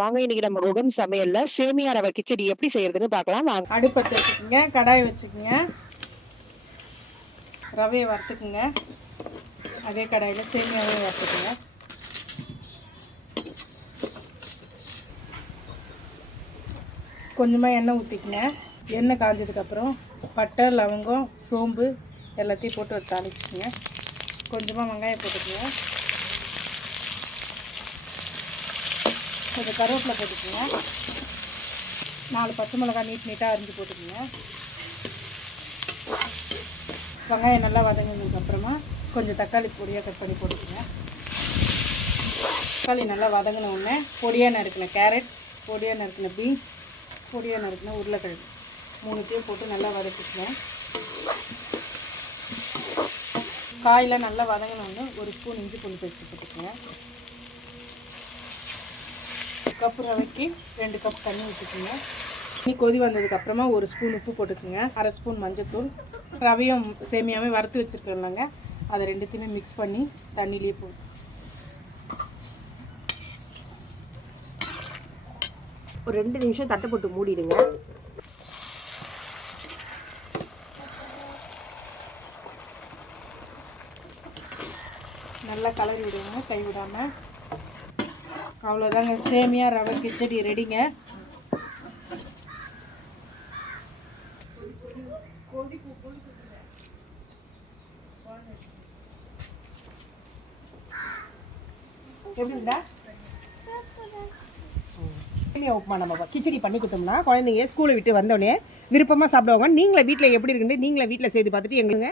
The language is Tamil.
வாங்க இன்னைக்கு நம்ம குகன் சமையல்ல. சேமியா ரவை கிச்சடி எப்படி செய்யறதுன்னு பார்க்கலாம். வாங்க. அடுப்பத்தை வச்சுக்கோங்க. கடாய் வச்சுக்கோங்க. ரவையை வறுத்துக்குங்க. அதே கடாயில் சேமியாவே வறுத்துக்குங்க. கொஞ்சமாக எண்ணெய் ஊற்றிக்குங்க எண்ணெய் காஞ்சதுக்கப்புறம் பட்டை லவங்கம் சோம்பு எல்லாத்தையும் போட்டு ஒரு தாளிச்சுக்குங்க. கொஞ்சமாக வெங்காயம் போட்டுக்குங்க. கொஞ்சம் கருவேப்பிலை போட்டுக்கோங்க. நாலு பச்சை மிளகாய் நீட் நீட்டாக அரிஞ்சு போட்டுக்கோங்க. வெங்காயம் நல்லா வதங்கினதுக்கு அப்புறமா கொஞ்சம் தக்காளி பொடியாக கட் பண்ணி போட்டுக்கோங்க. தக்காளி நல்லா வதங்கின உடனே பொடியாக நறுக்கின கேரட் பொடியாக நறுக்கின பீன்ஸ் பொடியாக நறுக்கின உருளைக்கிழங்கு. மூணுத்தையும் போட்டு நல்லா வதக்கிக்கணும் காயெல்லாம் நல்லா வதங்கின உடனே ஒரு ஸ்பூன் இஞ்சி பூண்டு பேஸ்ட் போட்டுக்கோங்க. கப்பு ரவைக்கு ரெண்டு கப் தண்ணி ஊற்றிக்கோங்க தண்ணி கொதி வந்ததுக்கு அப்புறமா ஒரு ஸ்பூன் உப்பு போட்டுக்கோங்க. அரை ஸ்பூன் மஞ்சத்தூள். ரவையும் சேமியாவே வறுத்து வச்சுருக்கோம்லங்க அதை ரெண்டுத்தையுமே மிக்ஸ் பண்ணி தண்ணியிலே போ ஒரு ரெண்டு நிமிஷம் தட்டை போட்டு மூடிடுங்க. நல்லா கலரி விடுவோங்க கை விடாமல் அவ்வளோதாங்க சேமியா ரவை கிச்சடி ரெடிங்க. எப்படிங்களா சேமியா உப்புமா நம்ம கிச்சடி பண்ணி கொடுத்தோம்னா குழந்தைங்க ஸ்கூலை விட்டு வந்தோடனே விருப்பமாக சாப்பிடுவாங்க. நீங்களே வீட்டில் எப்படி இருக்குன்னு நீங்களே வீட்டில் செய்து பார்த்துட்டு எங்களுங்க